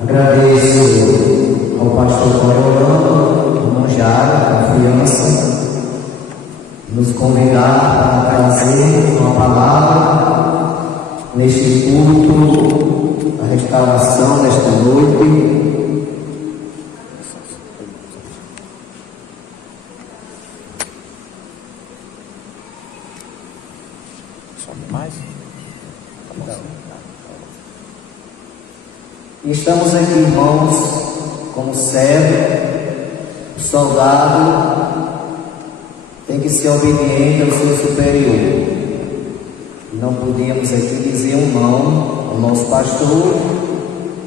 Agradeço ao pastor Coronel, ao Monjara, a confiança, nos convidar para trazer uma palavra neste culto, a restauração nesta noite. Estamos aqui, irmãos, como servo, o soldado tem que ser obediente ao seu superior. Não podíamos aqui dizer um não ao nosso pastor,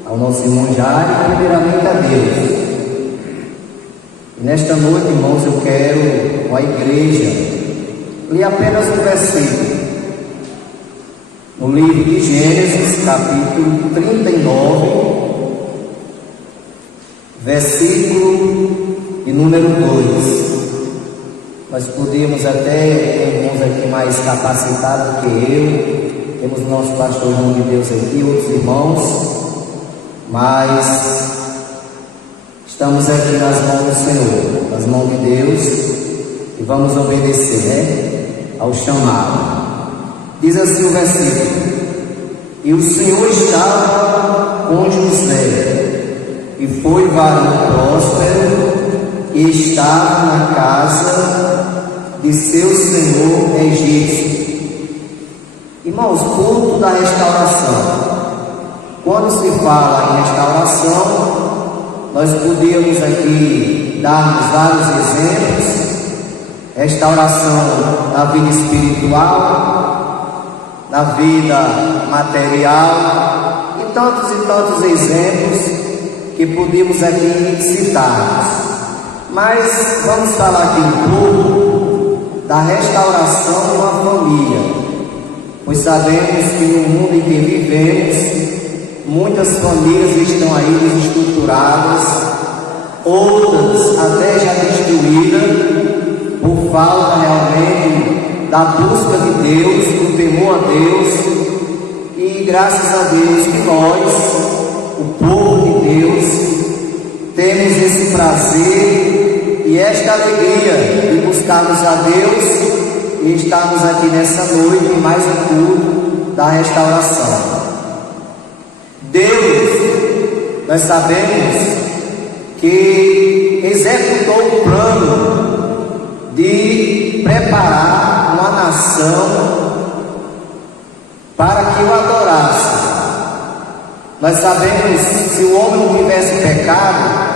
ao nosso irmão Jair, e primeiramente a Deus. E nesta noite, irmãos, eu quero, com a igreja, ler apenas um versículo. No livro de Gênesis, capítulo 39, versículo de número 2. Nós podemos até, irmãos aqui mais capacitados que eu, temos nosso pastor João de Deus aqui, outros irmãos, mas estamos aqui nas mãos do Senhor, nas mãos de Deus, e vamos obedecer, ao chamado. Diz assim o versículo: e o Senhor estava com José, e foi varão próspero, e estava na casa de seu senhor egípcio. Irmãos, culto da restauração. Quando se fala em restauração, nós podíamos aqui dar vários exemplos: restauração da vida espiritual, na vida material, e tantos exemplos que podemos aqui citar. Mas vamos falar aqui um pouco da restauração de uma família, pois sabemos que no mundo em que vivemos, muitas famílias estão aí desestruturadas, outras até já destruídas, por falta realmente da busca de Deus, do temor a Deus. E graças a Deus que nós, o povo de Deus, temos esse prazer e esta alegria de buscarmos a Deus e estarmos aqui nessa noite em mais um culto da restauração. Deus, nós sabemos que executou o plano de preparar uma nação para que o adorasse. Nós sabemos que se o homem não tivesse pecado,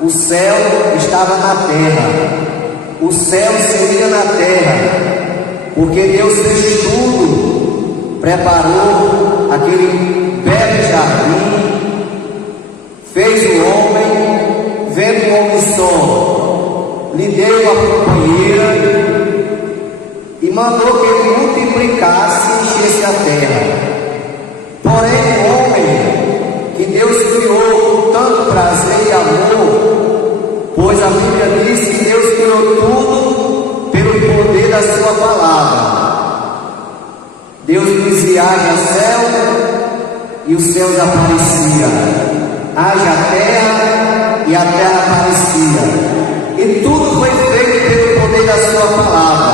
o céu estava na terra, o céu seria na terra, porque Deus fez tudo, preparou aquele belo jardim, fez o homem, vendo o homem só, lhe deu a companheira e mandou que ele multiplicasse e enchesse a terra. Porém, o homem que Deus criou com tanto prazer e amor, pois a Bíblia diz que Deus criou tudo pelo poder da sua palavra. Deus dizia: haja céu, e os céus apareciam, haja terra, e a terra aparecia, e tudo foi feito pelo poder da sua palavra.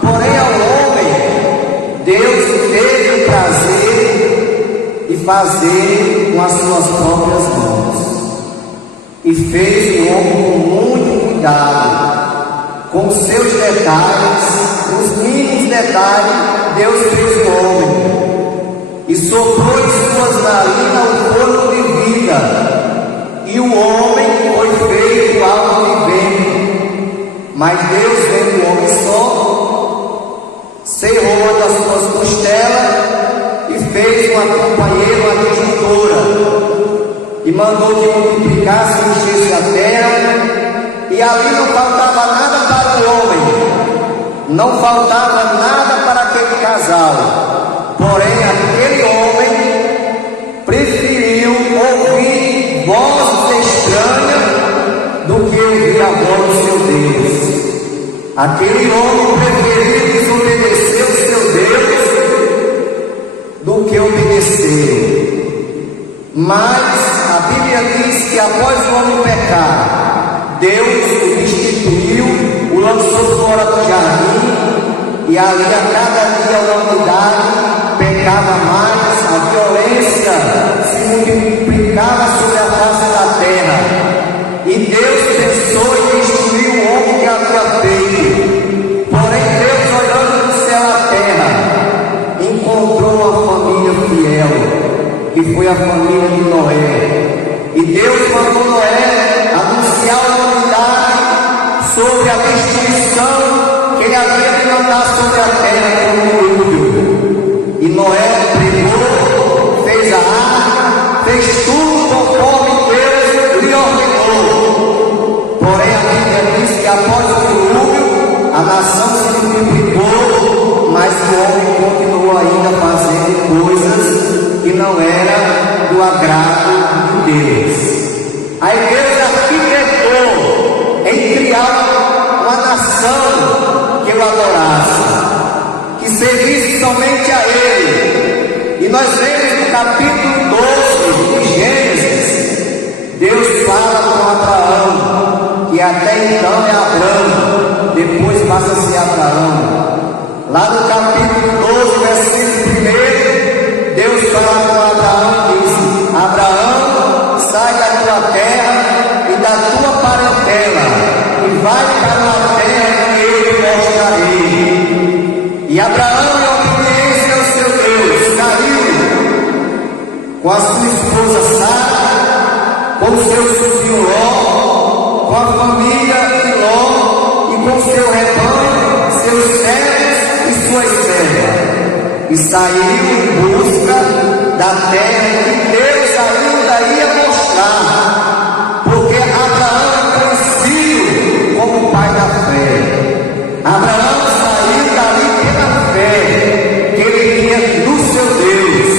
Porém, ao homem, Deus teve o prazer de fazer com as suas próprias mãos, e fez o homem com muito cuidado, com seus detalhes, os mínimos detalhes. Deus fez o homem e soprou em suas narinas o fôlego de vida, e o homem foi feito autovivente. Mas Deus, vendo o homem só, cerrou uma das suas costelas e fez uma companheira, uma disjuntora, e mandou que multiplicasse e enchesse a terra. E ali não faltava nada para o homem, não faltava nada para aquele casal. Porém, aquele homem preferiu ouvir vozes estranhas do que ouvir a voz do seu Deus. Aquele homem preferiu desobedecer o seu Deus do que obedecer. Mas Bíblia diz que após o homem pecar, Deus o destituiu, o lançou fora do jardim, e ali a cada dia a humanidade pecava mais, a violência se multiplicava sobre a face da terra, e Deus pensou em destruir o homem que havia feito. Porém Deus, olhando do céu à terra, encontrou uma família fiel, que foi a família de Noé. E Deus mandou Noé anunciar a humanidade sobre a destruição que ele havia de mandar sobre a terra como dilúvio. E Noé pregou, fez a arca, fez tudo conforme Deus lhe ordenou. Porém a Bíblia diz que após o dilúvio a nação se multiplicou, mas o homem continuou ainda fazendo coisas que não eram do agrado de Deus. Aí Deus arquitetou em criar uma nação que o adorasse, que servisse somente a Ele. E nós vemos no capítulo 12 de Gênesis, Deus fala com Abraão, que até então é Abrão, depois passa a ser Abraão. Lá no capítulo 12, versículo 1, Deus fala com Abraão e diz: Abraão, sai da tua terra e da tua parentela e vai para uma terra que eu te mostrarei. E Abraão, em obediência ao seu Deus, saiu com a sua esposa Sara, com o seu sobrinho Ló, com a família de Ló e com seu rebanho, seus servos e suas servas, e saiu em busca da terra que Deus ainda ia mostrar, porque Abraão é conhecido como o pai da fé. Abraão saiu dali pela fé que ele tinha no seu Deus,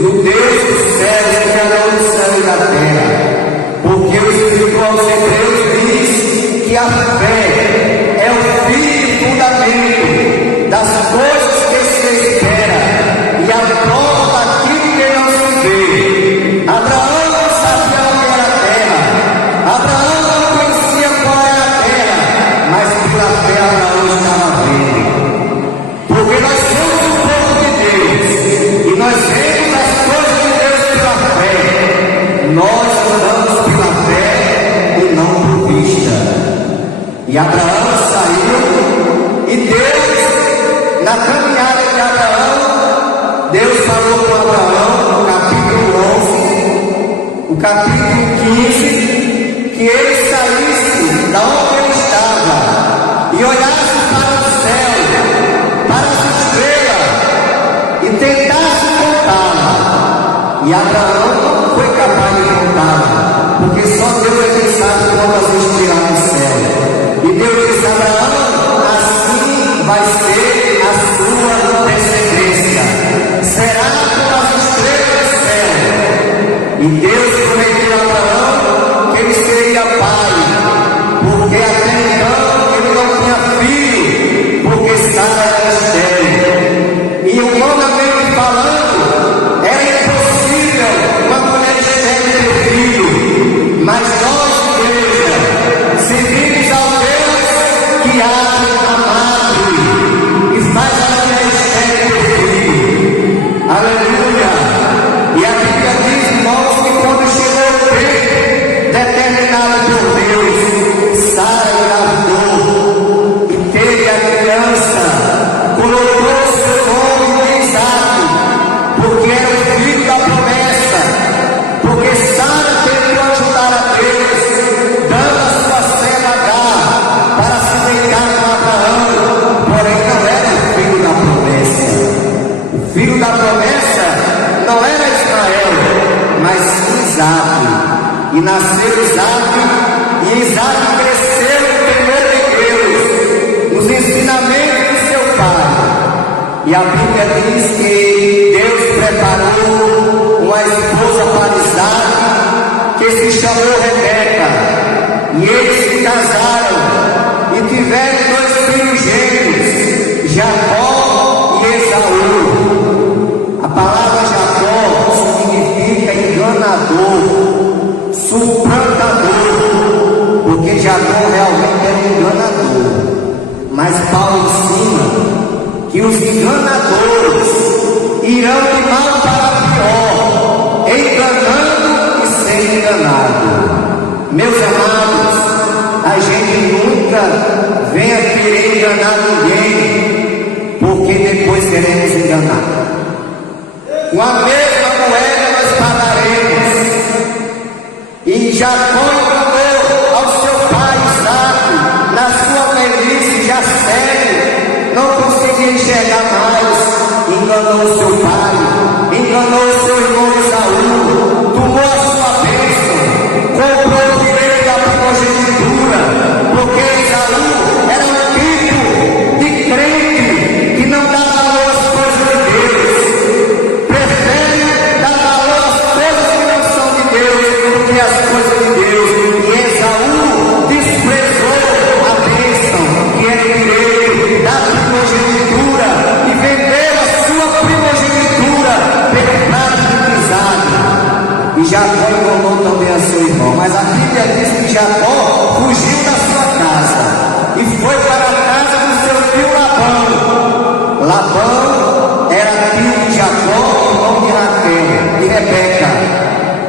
no Deus dos céus, Criador do céu e da terra, porque o Espírito aos Hebreus diz que a fé é o fim e fundamento das coisas que se espera e a prova daquilo que não se vê. Abraão não sabia o que era a terra, Abraão não conhecia qual era a terra, mas pela fé Abraão estava vendo. Porque nós somos o povo de Deus e nós vemos as coisas de Deus pela fé. Nós andamos pela fé e não por vista. E Abraão saiu e Deus, na caminhada de Abraão, Deus falou com Abraão no capítulo 11, o capítulo 15, que ele saísse da onde ele estava e olhasse para o céu, para as estrelas e tentasse contá-las. E Abraão não foi capaz de contá-las, porque só Deus é quem sabe quantas estrelas no céu. E Deus disse: Abraão, assim vai ser a sua descendência, será como as estrelas do céu. E Deus prometeu a Abraão que ele seria pai, porque até então ele não tinha filho, porque Sara era estéril. E humanamente falando, era impossível uma mulher estéril ter filho, mas nós, igreja, servimos ao Deus que abre a madre e faz a mulher estéril ter filho. Aleluia! E a Bíblia diz, irmãos, que quando chegou o tempo determinado por Deus, Sara engravidou e teve a criança, colocou seu nome de Isaac, porque era o filho da promessa, porque Sara tentou ajudar a Deus, dando a sua serva Agar para se deitar com Abraão, porém não era o filho da promessa. O filho da promessa não era Ismael, mas Isaac. E nasceu Isaac, e Isaac cresceu no temor de Deus, nos ensinamentos de seu pai. E a Bíblia diz que Deus preparou uma esposa para Isaac, que se chamou Rebeca. E eles se casaram e tiveram 2 filhos gêmeos, Jacó e Esaú. A palavra Jacó significa enganador. enganadores irão de mal para pior, enganando e sendo enganado. Meus amados, a gente nunca venha querer enganar ninguém, porque depois queremos enganar. Com a mesma moeda nós pagaremos. E Jacó enganou ao seu pai Isaque, na sua velhice, já cego, não conseguia enxergar mais. Enganou o seu pai, enganou o seu irmão Esaú, tomou a sua bênção, comprou o direito da primogenitura, porque Esaú era um tipo de crente que não dá valor às coisas de Deus, prefere dar valor às coisas que não são de Deus do que as coisas de Deus. E Esaú desprezou a bênção que era o direito da primogenitura e vendeu a sua primogenitura pelo prato de Isaac. E Jacó enganou também a seu irmão, mas a Bíblia diz que Jacó fugiu da sua casa e foi para a casa do seu tio Labão. Labão era tio de Jacó, irmão de Raquel, de Rebeca,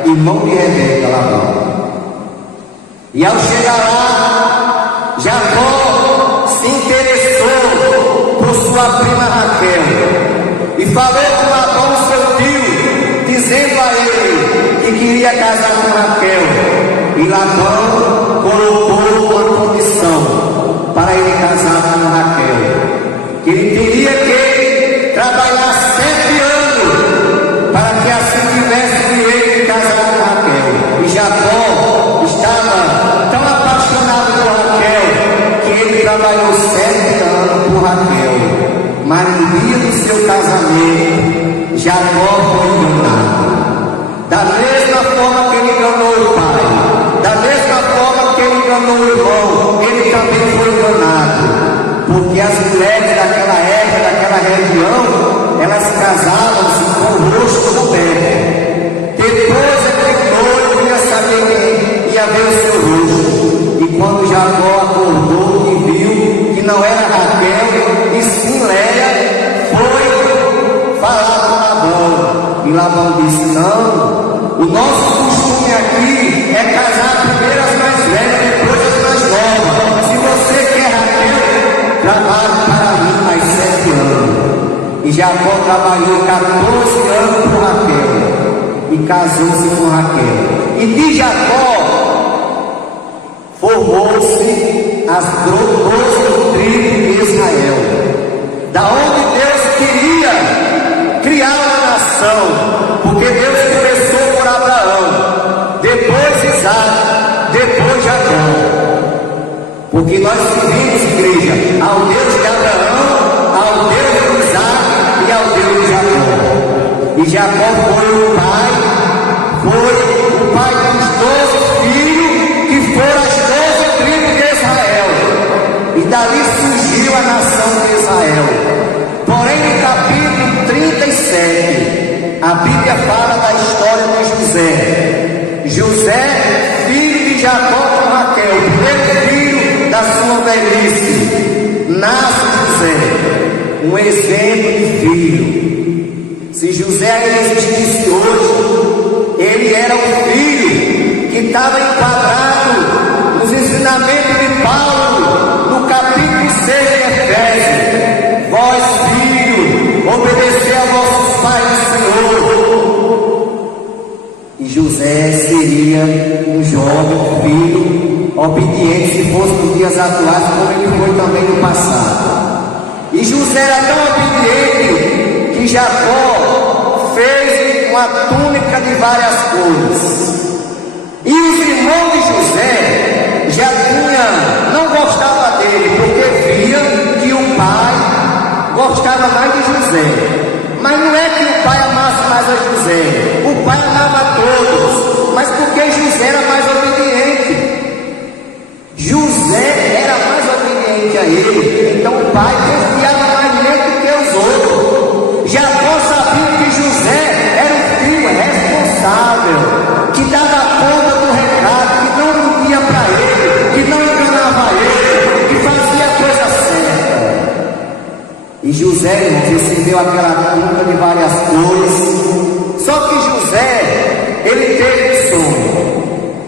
irmão de Rebeca, Labão. E ao chegar lá, Jacó se interessou por sua prima Raquel e falou com Labão, seu tio, dizendo a ele que queria casar com Raquel. E Labão colocou uma condição para ele casar com Raquel, que ele teria que trabalhar 7 anos para que assim tivesse direito de casar com Raquel. E Jacó estava tão apaixonado por Raquel que ele trabalhou 7 anos por Raquel, mas no dia do seu casamento Jacó foi enganado. Da mesma forma que ele enganou o pai, da mesma forma que ele enganou o irmão, ele também foi enganado, porque as mulheres daquela época, daquela região, elas casavam-se com o rosto coberto. Depois aquele noivo ia saber quem ia ver o seu rosto. E quando Jacó acordou e viu que não era Raquel e sim Léia, foi falar com Labão. E Labão disse: não, o nosso costume aqui é casar primeiro as mais velhas, depois as mais novas. Se você quer Raquel, trabalhe para mim mais 7 anos. E Jacó trabalhou 14 anos por Raquel e casou-se com Raquel. E de Jacó formou-se as 12 tribos de Israel, da onde Deus queria criar uma nação, porque Deus começou por Abraão, depois Isaac, depois Jacó. Porque nós servimos, igreja, ao Deus de Abraão, ao Deus de Isaac e ao Deus de Jacó. E Jacó foi o pai dos 12 filhos que foram as 12 tribos de Israel. E dali surgiu a nação de Israel. Porém, no capítulo 37, a Bíblia fala da história de José. José, filho de Jacó com Raquel, primeiro filho da sua velhice. Nasce José, um exemplo de filho. Se José ainda existisse hoje, ele era um filho que estava enquadrado nos ensinamentos de Paulo, no capítulo 6 de Efésios. Vós, filhos, obedecei a vossos pais do Senhor. E José seria um jovem filho obediente, se fosse nos dias atuais, como ele foi também no passado. E José era tão obediente que Jacó fez uma túnica de várias cores. E os irmãos de José não gostavam dele, porque via que o pai gostava mais de José. Mas não é que o pai amasse mais a José, o pai amava a todos, mas porque José era mais obediente. José era mais obediente a ele, então o pai confiava mais nele do que os outros. Jacó sabia que José era um filho responsável, José, irmãos, recebeu aquela túnica de várias cores. Só que José, ele teve um sonho.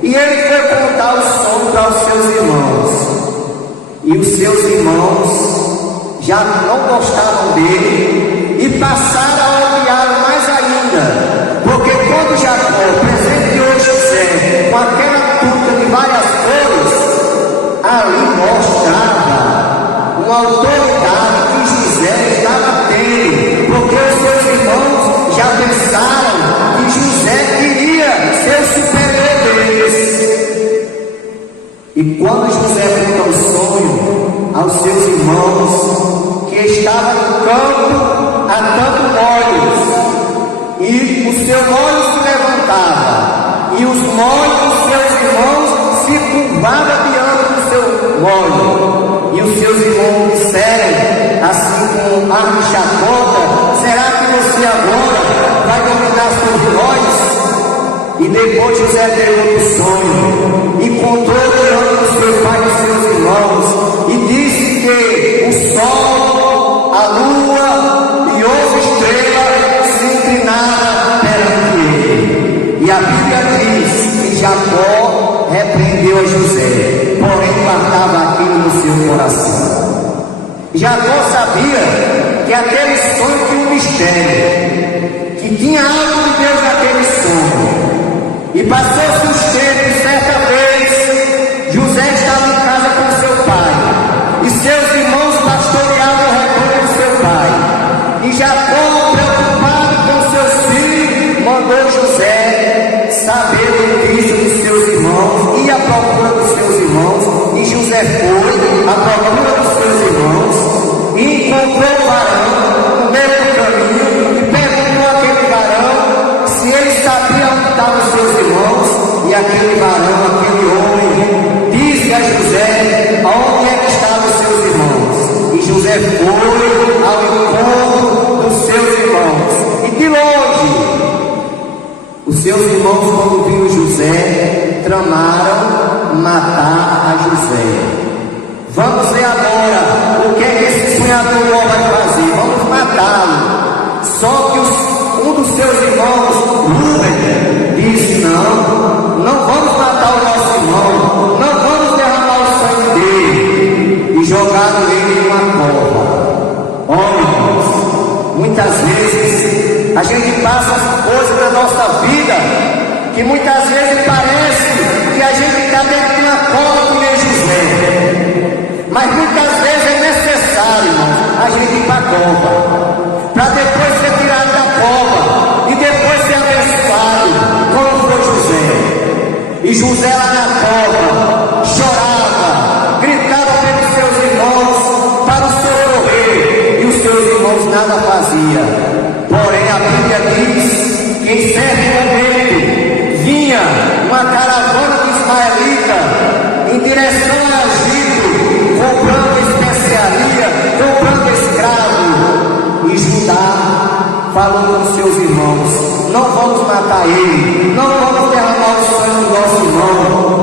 E ele foi contar o sonho para os seus irmãos. E os seus irmãos já não gostavam dele e passaram a odiá-lo mais ainda. Porque quando Jacó presenteou José com aquela túnica de várias cores, ali mostrava uma autoridade que José estava tendo, porque os seus irmãos já pensaram que José queria ser o superior deles. E quando José conta o sonho aos seus irmãos, que estava no campo atando molhos, e o seu molho se levantava, e os molhos dos seus irmãos se curvavam diante do seu molho. E os seus irmãos disseram, assim com ar de chacota: será que você agora vai dominar sobre nós? E depois José teve outro sonho e contou diante do seu pai e dos seus irmãos, e disse que o sol, a lua e outra estrela se inclinaram perante ele. E a Bíblia diz que Jacó repreendeu a José, porém guardava aquilo no seu coração. Jacó sabia que aquele sonho tinha um mistério, que tinha algo de Deus naquele sonho. E passou-se os tempos, certa vez, José estava em casa com seu pai, e seus irmãos pastoreavam o rebanho do seu pai. E Jacó, preocupado com seus filhos, mandou José saber o vício dos seus irmãos, ir à procura dos seus irmãos. E José foi à procura dos seus irmãos, e encontrou o varão no meio do caminho, e perguntou àquele varão se ele sabia onde estavam os seus irmãos. E aquele varão, aquele homem, disse a José onde é que estavam os seus irmãos. E José foi ao encontro dos seus irmãos, e de longe os seus irmãos, quando viram José, tramaram matar a José. Vamos ver agora o que é que esse sonhador vai fazer. Vamos matá-lo. Só que um dos seus irmãos, Rúben, disse: não vamos matar o nosso irmão, não vamos derramar o sangue dele. E jogaram ele em uma cova. Olha, muitas vezes a gente passa coisas na nossa vida que muitas vezes parece que a gente está dentro de uma cova que nem José. Mas muitas vezes é necessário, irmãos, a gente ir para a cova, para depois ser tirado da cova e depois ser abençoado, como foi José. E José lá na cova chorava, gritava pelos seus irmãos para o seu morrer, e os seus irmãos nada faziam. Porém a Bíblia diz que em certo momento vinha uma caravana de ismaelita em direção ao Egito, comprando especiaria, comprando escravo. E Judá falou com seus irmãos: não vamos matar ele, não vamos derramar o sangue do nosso irmão,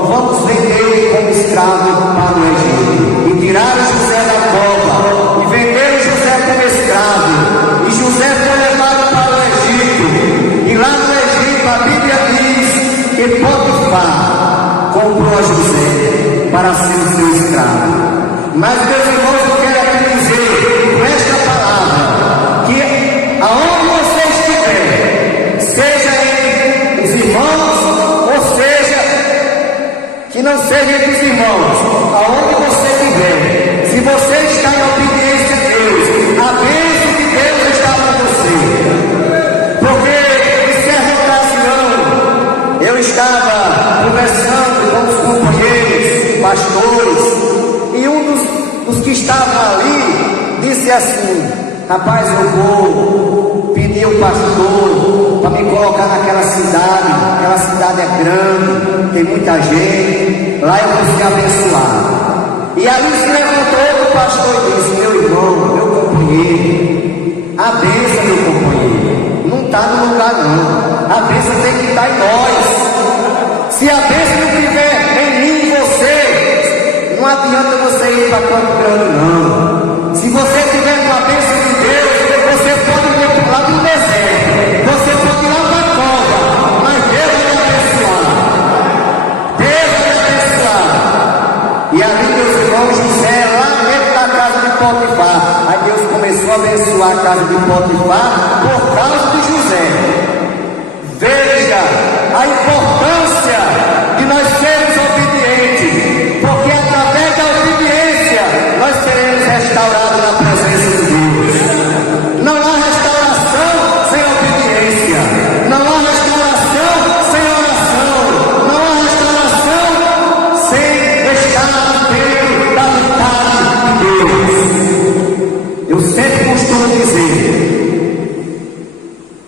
vamos vender ele como escravo para o Egito. E tiraram José da cova e venderam José como escravo. E José foi levado para o Egito, e lá no Egito a Bíblia diz que Potifar comprou a José para ser o seu escravo. Mas, meus irmãos, eu quero aqui dizer com esta palavra que aonde você estiver, seja entre os irmãos, ou seja, que não seja entre os irmãos, aonde você estiver, se você está em obediência a Deus, a bênção de Deus está com você. Porque em certa ocasião eu estava conversando com os companheiros, pastores, e um dos que estavam ali disse assim: rapaz, eu vou pedir o pastor para me colocar naquela cidade. Aquela cidade é grande, tem muita gente, lá eu vou ser abençoado. E ali se levantou outro pastor e disse: meu irmão, meu companheiro, a bênção, meu companheiro, não está no lugar não, a bênção tem que estar em nós. Se a bênção não estiver em mim e você, não adianta você ir para Campo Grande não. Se você tiver uma bênção de Você pode ir para lá do deserto, você pode ir lá para a cova, mas Deus vai te abençoar. Deus vai te abençoar. E ali, meus irmãos, José, lá dentro da casa de Potifar. Aí Deus começou a abençoar a casa de Potifar por causa de José. Veja a importância de nós sermos obedientes, porque através da obediência nós seremos restaurados na presença de Deus. Não há restauração sem obediência, não há restauração sem oração, não há restauração sem estar dentro da vontade de Deus. Eu sempre costumo dizer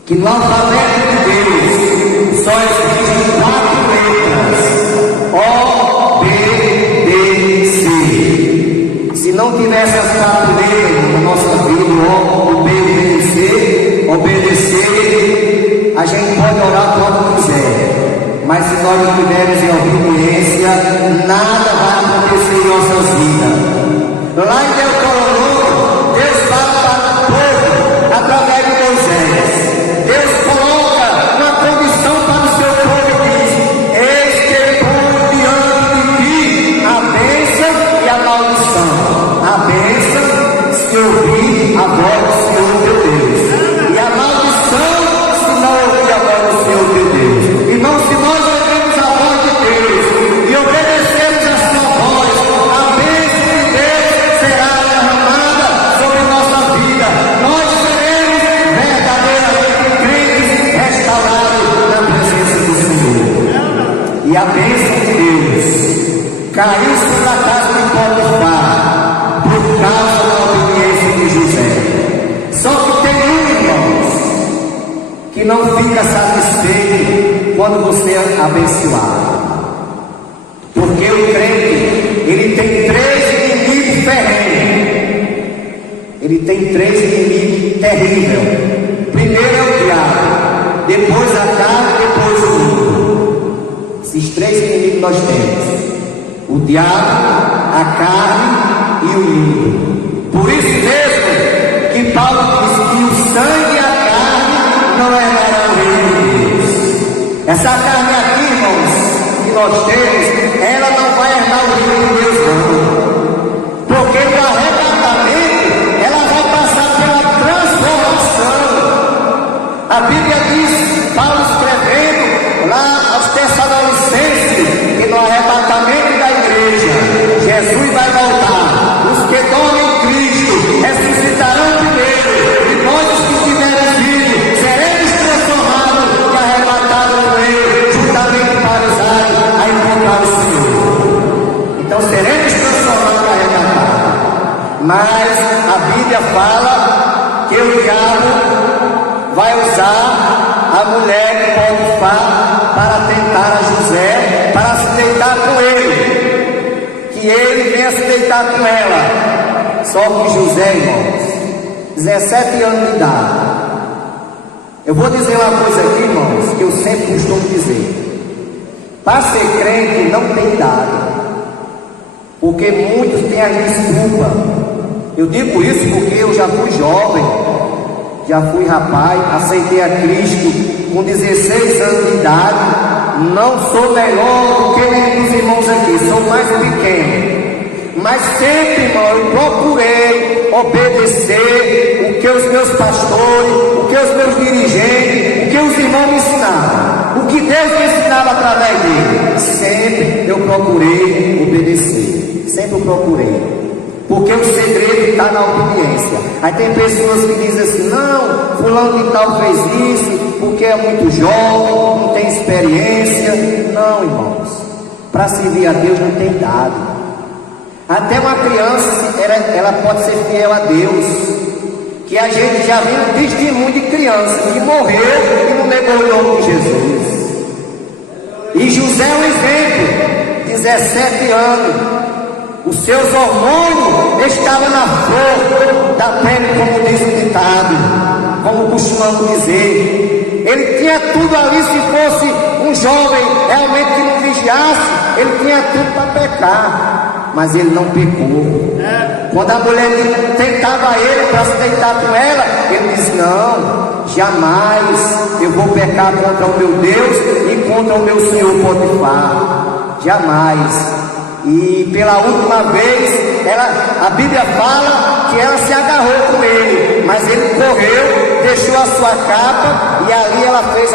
que no alfabeto de Deus só existem 4 letras: O, B, D, C. Se não tivesse as 4 letras na nossa vida, O, B, D, C, obedecer, a gente pode orar quanto quiser, mas se nós não tivermos em obediência, nada vai acontecer em nossas vidas. Lá em Deuteronômio, Deus fala para o povo através de Moisés. Deus coloca uma condição para o seu povo e diz: eis que põe diante de ti a bênção e a maldição. A bênção se ouvir a voz do Senhor teu Deus, e a maldição se não ouvir a voz do Senhor teu Deus. Irmão, se nós ouvimos a voz de Deus e obedecemos a sua voz, a bênção de Deus será derramada sobre nossa vida. Nós seremos verdadeiramente crentes restaurados na presença do Senhor. E a bênção de Deus caiu sobre a casa de Potifar por causa da obediência de José. Só que tem irmãos, que não fica satisfeito quando você é abençoado. Porque o crente, ele tem 3 inimigos ferrenhos. Ele tem 3 inimigos terríveis. Primeiro é o diabo, depois a carne, depois o mundo. Esses 3 inimigos nós temos: o diabo, a carne e o mundo. Por isso mesmo que Paulo diz que o sangue e a carne não herdarão o reino de Deus. Essa carne aqui, irmãos, que nós temos, ela não vai herdar o reino de Deus, não. Porque no arrebatamento ela vai passar pela transformação. A Bíblia diz, Paulo escrevendo lá aos Tessalonicenses, que no arrebatamento da igreja Jesus vai voltar. Os que dormem em Cristo ressuscitarão primeiro, e nós, os que tiverem vivo, seremos transformados e arrebatados com Ele, juntamente para os ares, a encontrar o Senhor. Então seremos transformados e arrebatados. Mas a Bíblia fala que o diabo vai usar a mulher de Potifar para tentar a José, para se deitar com ele. Que ele venha se deitar com ela. Só que José, irmãos, 17 anos de idade. Eu vou dizer uma coisa aqui, irmãos, que eu sempre costumo dizer: para ser crente não tem idade, porque muitos têm a desculpa. Eu digo isso porque eu já fui jovem, já fui rapaz, aceitei a Cristo com 16 anos de idade. Não sou melhor do que nenhum dos irmãos aqui, sou mais pequeno. Mas sempre, irmão, eu procurei obedecer o que os meus pastores, o que os meus dirigentes, o que os irmãos me ensinavam, o que Deus me ensinava através dele. Sempre eu procurei obedecer, sempre eu procurei. Porque o segredo está na obediência. Aí tem pessoas que dizem assim: não, fulano de tal fez isso porque é muito jovem, não tem experiência. Não, irmãos, para servir a Deus não tem idade. Até uma criança, ela pode ser fiel a Deus. Que a gente já viu um testemunho de criança que morreu e não negou o nome de Jesus. E José é um exemplo, 17 anos. Os seus hormônios estavam na flor da pele, como diz o ditado, como costumamos dizer. Ele tinha tudo ali. Se fosse um jovem realmente que não vigiasse, ele tinha tudo para pecar. mas ele não pecou. Quando a mulher tentava ele para se deitar com ela, ele disse: não, jamais eu vou pecar contra o meu Deus e contra o meu senhor Potifar, jamais. E pela última vez, a Bíblia fala que ela se agarrou com ele, mas ele correu, deixou a sua capa e ali ela fez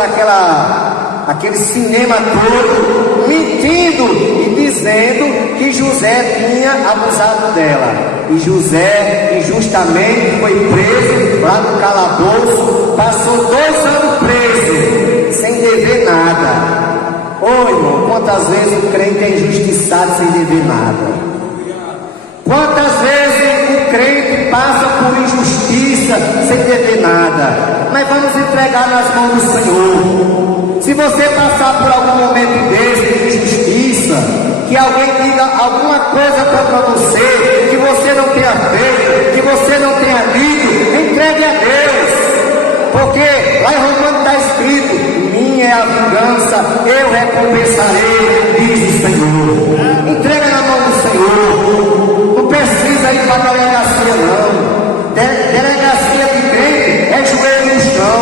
aquele cinema todo, mentindo e dizendo que José tinha abusado dela. E José injustamente foi preso lá no calabouço, passou 2 anos preso, sem dever nada. Ô irmão, quantas vezes o crente é injustiçado sem dever nada? Quantas vezes o crente passa por injustiça sem dever nada? Mas vamos entregar nas mãos do Senhor. Se você passar por algum momento desse de injustiça, que alguém diga alguma coisa contra você, que você não tenha feito, que você não tenha lido, entregue a Deus. Porque lá em Romanos está escrito: minha é a vingança, eu recompensarei, diz o Senhor. Entrega na mão do Senhor. Não precisa ir para a delegacia, não. Delegacia de crente é joelho no chão.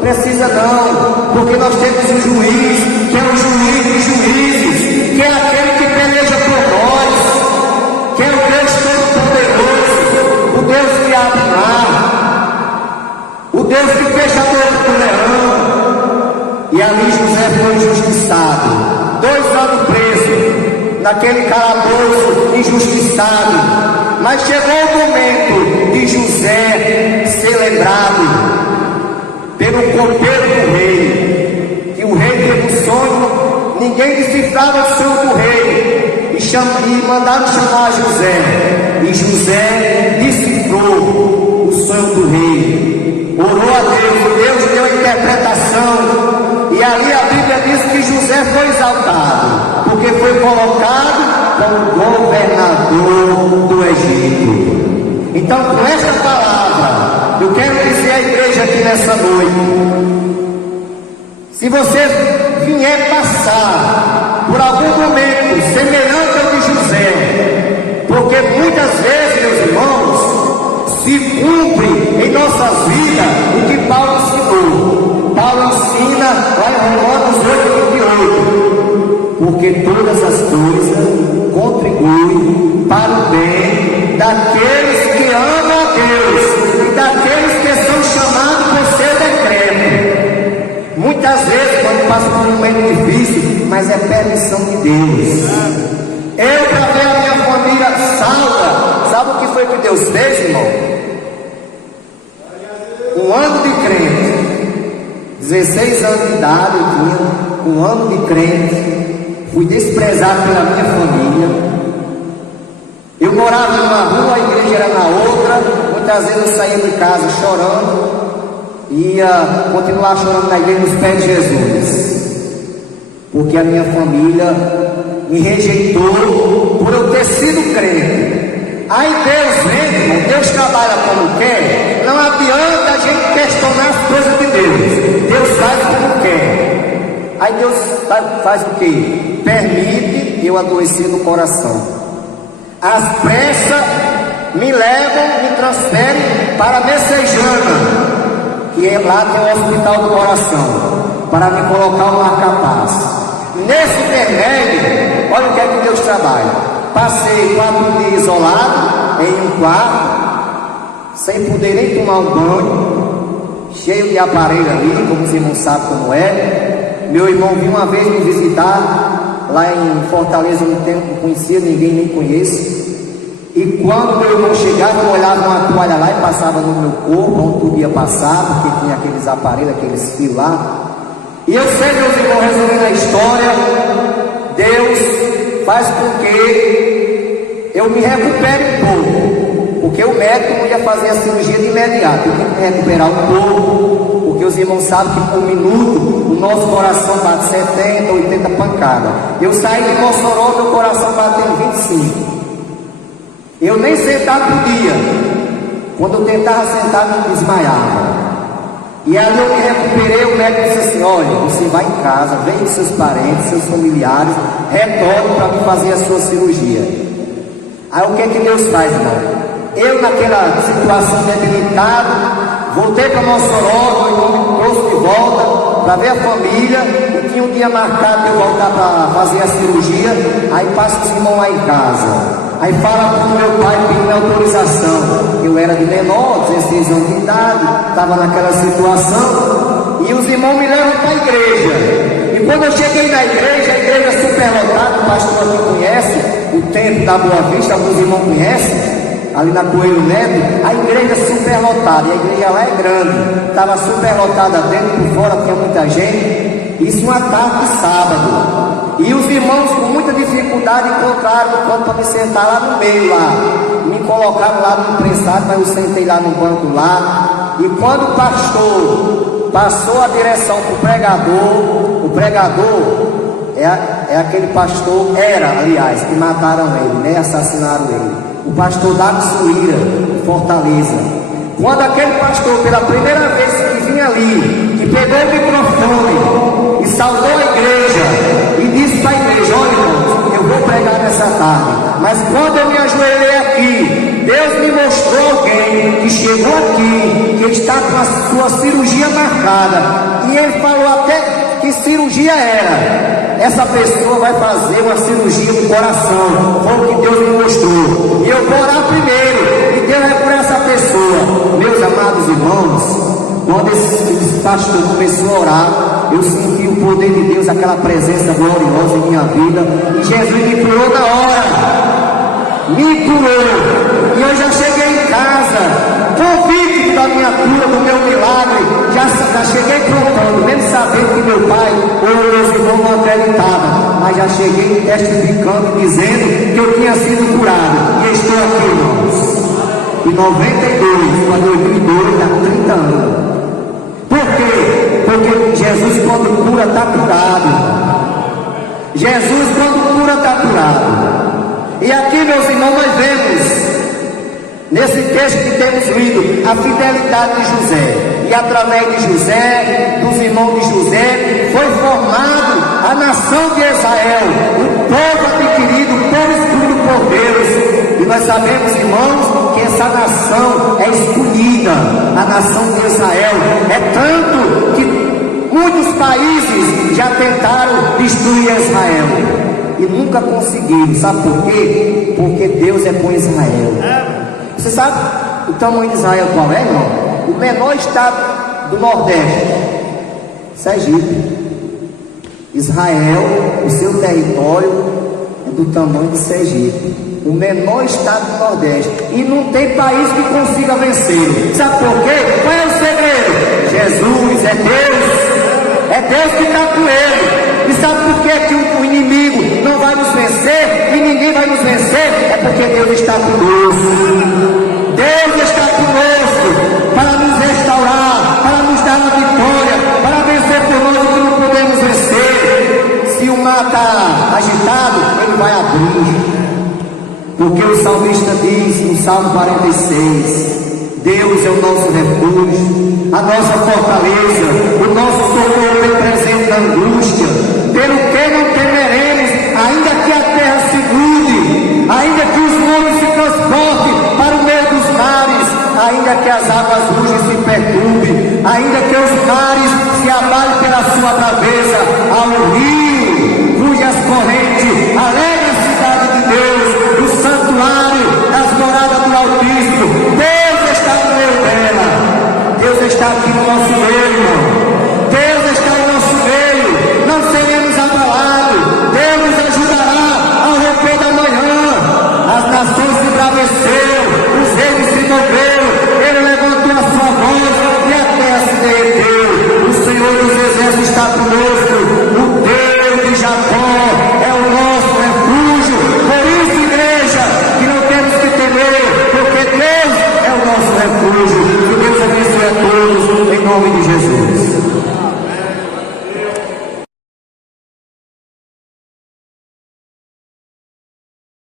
Precisa não, porque nós temos um juiz, que é o juiz dos juízes, que é aquele que peleja por nós, que é o Deus Todo-Poderoso, o Deus que abre o mar, o Deus que fecha a boca do leão. E ali José foi injustiçado, 2 anos preso, naquele calabouço injustiçado. Mas chegou o momento de José ser lembrado pelo copeiro do rei, que o rei teve um sonho, ninguém decifrava o sonho do rei, e mandaram chamar José, e José decifrou o sonho do rei, orou a Deus, Deus deu a interpretação, e ali a Bíblia diz que José foi exaltado, porque foi colocado como governador do Egito. Então, com esta palavra, eu quero dizer à igreja aqui nessa noite: se você vier passar por algum momento semelhante ao de José, porque muitas vezes, meus irmãos, se cumpre em nossas vidas o que Paulo ensinou. Paulo ensina lá em Romanos 8:28, porque todas as coisas contribuem para o bem daqueles que amam a Deus e daqueles que são chamados por seu decreto. Muitas vezes, quando passa por um momento difícil, mas é permissão de Deus. Eu, para ver a minha família salva, sabe o que foi que Deus fez, irmão? 1 ano de crente, 16 anos de idade eu tinha, 1 ano de crente, fui desprezado pela minha família. Eu morava numa rua, a igreja era na outra. Muitas vezes eu saía de casa chorando, ia continuar chorando na igreja nos pés de Jesus, porque a minha família me rejeitou por eu ter sido crente. Aí Deus vem, irmão, Deus trabalha como quer. Não adianta a gente questionar as coisas de Deus. Deus faz como quer. Aí Deus faz o quê? Permite eu adoecer no coração. As pressas me levam, me transferem para Messejana, que é lá tem o hospital do coração, para me colocar um marca-passo. Nesse intermédio, olha o que é que Deus trabalha. Passei 4 dias isolado em um quarto, sem poder nem tomar um banho, cheio de aparelho ali, como os irmãos sabem como é. Meu irmão vinha uma vez me visitar lá em Fortaleza, no tempo não conhecia ninguém, nem conheço. E quando meu irmão chegava, eu olhava uma toalha lá e passava no meu corpo, onde tudo ia passar, porque tinha aqueles aparelhos, aqueles fios lá. E eu sei, meus irmãos, resumindo a história, Deus faz com que eu me recupere um pouco, porque o médico não ia fazer a cirurgia de imediato, eu tinha que me recuperar um pouco, porque os irmãos sabem que por minuto o nosso coração bate 70, 80 pancadas. Eu saí de Mossoró, meu coração bateu 25. Eu nem sentar podia. Quando eu tentava sentar, me desmaiava. E aí eu me recuperei, o médico disse assim: olha, você vai em casa, vem com seus parentes, seus familiares, retorne para me fazer a sua cirurgia. Aí o que é que Deus faz, irmão? Eu naquela situação debilitada, voltei para Mossoró, o irmão me trouxe de volta para ver a família, e tinha um dia marcado de eu voltar para fazer a cirurgia. Aí passa os irmãos lá em casa, aí fala para o meu pai pedindo autorização. Eu era de menor, 16 anos de idade, estava naquela situação, e os irmãos me levam para a igreja. E quando eu cheguei na igreja, a igreja superlotada, o pastor aqui conhece, o templo da Boa Vista, alguns irmãos conhecem, ali na Coelho Neto, a igreja superlotada, e a igreja lá é grande, estava superlotada dentro e por fora, tinha muita gente, isso uma tarde de sábado, e os irmãos com muita dificuldade encontraram o canto para me sentar lá no meio lá, me colocaram lá no emprestado, mas eu sentei lá no banco lá, e quando o pastor passou a direção para o pregador é aquele pastor, aliás, que mataram ele, né, assassinaram ele, o pastor Davi Suíra, Fortaleza. Quando aquele pastor, pela primeira vez que vinha ali, que pegou o microfone e saudou a igreja e disse para a igreja: olha, irmãos, eu vou pregar nessa tarde, mas quando eu me ajoelhei aqui, Deus me mostrou alguém que chegou aqui, que está com a sua cirurgia marcada, e ele falou até que cirurgia era. Essa pessoa vai fazer uma cirurgia no coração, foi o que Deus me mostrou, e eu vou orar primeiro, e Deus é por essa pessoa. Meus amados irmãos, quando esse pastor começou a orar, eu senti o poder de Deus, aquela presença gloriosa em minha vida, e Jesus me curou na hora, me curou, e eu já cheguei em casa convicto da minha cura, do meu milagre, já cheguei prontando, mesmo sabendo que meu pai ou meus irmãos não acreditavam, mas já cheguei testificando e dizendo que eu tinha sido curado, e estou aqui, irmãos, em 92 para 2002, há 30 anos. Por quê? Porque Jesus, quando cura, está curado. Jesus, quando cura, está curado. E aqui, meus irmãos, nós vemos nesse texto que temos lido a fidelidade de José, e através de José, dos irmãos de José, foi formado a nação de Israel, o povo adquirido, o povo escolhido por Deus. E nós sabemos, irmãos, que essa nação é escolhida, a nação de Israel, é tanto que muitos países já tentaram destruir Israel e nunca conseguiram. Sabe por quê? Porque Deus é com Israel. Você sabe o tamanho de Israel qual é, irmão? O menor estado do Nordeste, Sergipe. Israel, o seu território é do tamanho de Sergipe, o menor estado do Nordeste, e não tem país que consiga vencer. Sabe por quê? Qual é o segredo? Jesus, é Deus que está com ele. E sabe por que o inimigo não vai nos vencer e ninguém vai nos vencer? É porque Deus está conosco. Deus está conosco para nos restaurar, para nos dar a vitória, para vencer por nós o que não podemos vencer. Se o mar está agitado, ele vai abrir. Porque o salmista diz no Salmo 46: Deus é o nosso refúgio, a nossa fortaleza, o nosso socorro bem presente na angústia, pelo que não tem